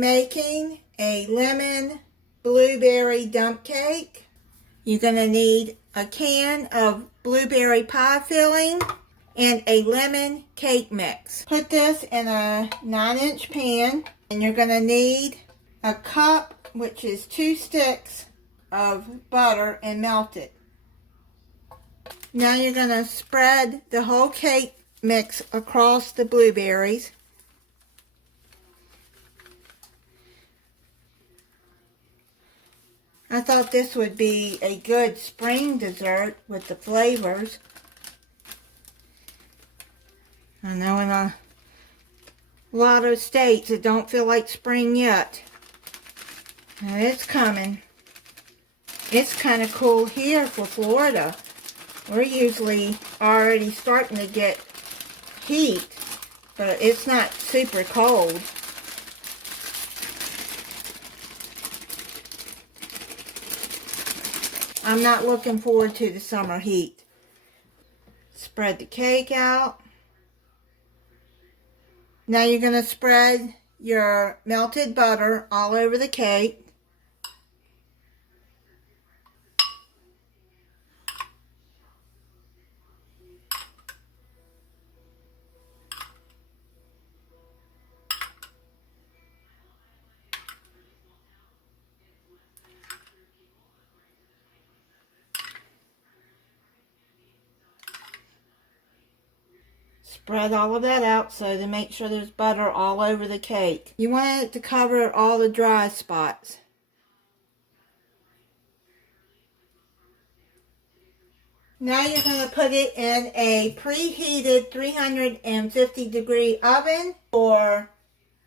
making a lemon blueberry dump cake. You're going to need a can of blueberry pie filling and a lemon cake mix. Put this in a 9-inch pan, and you're going to need a cup, which is 2 sticks of butter, and melt it. Now you're going to spread the whole cake mix across the blueberries. I thought this would be a good spring dessert with the flavors. I know in a lot of states it don't feel like spring yet. And it's coming. It's kind of cool here for Florida. We're usually already starting to get heat, but it's not super cold. I'm not looking forward to the summer heat. Spread the cake out. Now you're going to spread your melted butter all over the cake. Spread all of that out so to make sure there's butter all over the cake. You want it to cover all the dry spots. Now you're going to put it in a preheated 350-degree oven for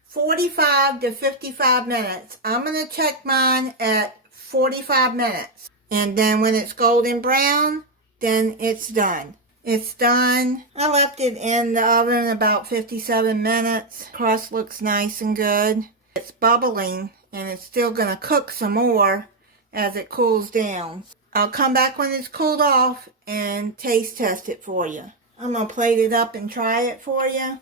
45 to 55 minutes. I'm going to check mine at 45 minutes. And then when it's golden brown, then it's done. It's done. I left it in the oven about 57 minutes. Crust looks nice and good. It's bubbling, and it's still going to cook some more as it cools down. I'll come back when it's cooled off and taste test it for you. I'm going to plate it up and try it for you.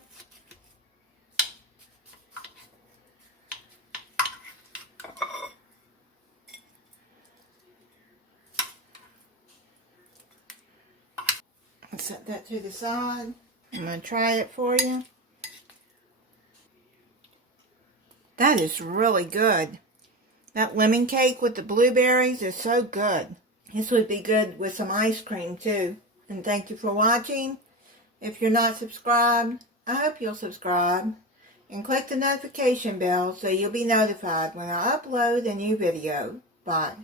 Set that to the side. I'm going to try it for you. That is really good. That lemon cake with the blueberries is so good. This would be good with some ice cream too. And thank you for watching. If you're not subscribed, I hope you'll subscribe. And click the notification bell so you'll be notified when I upload a new video. Bye.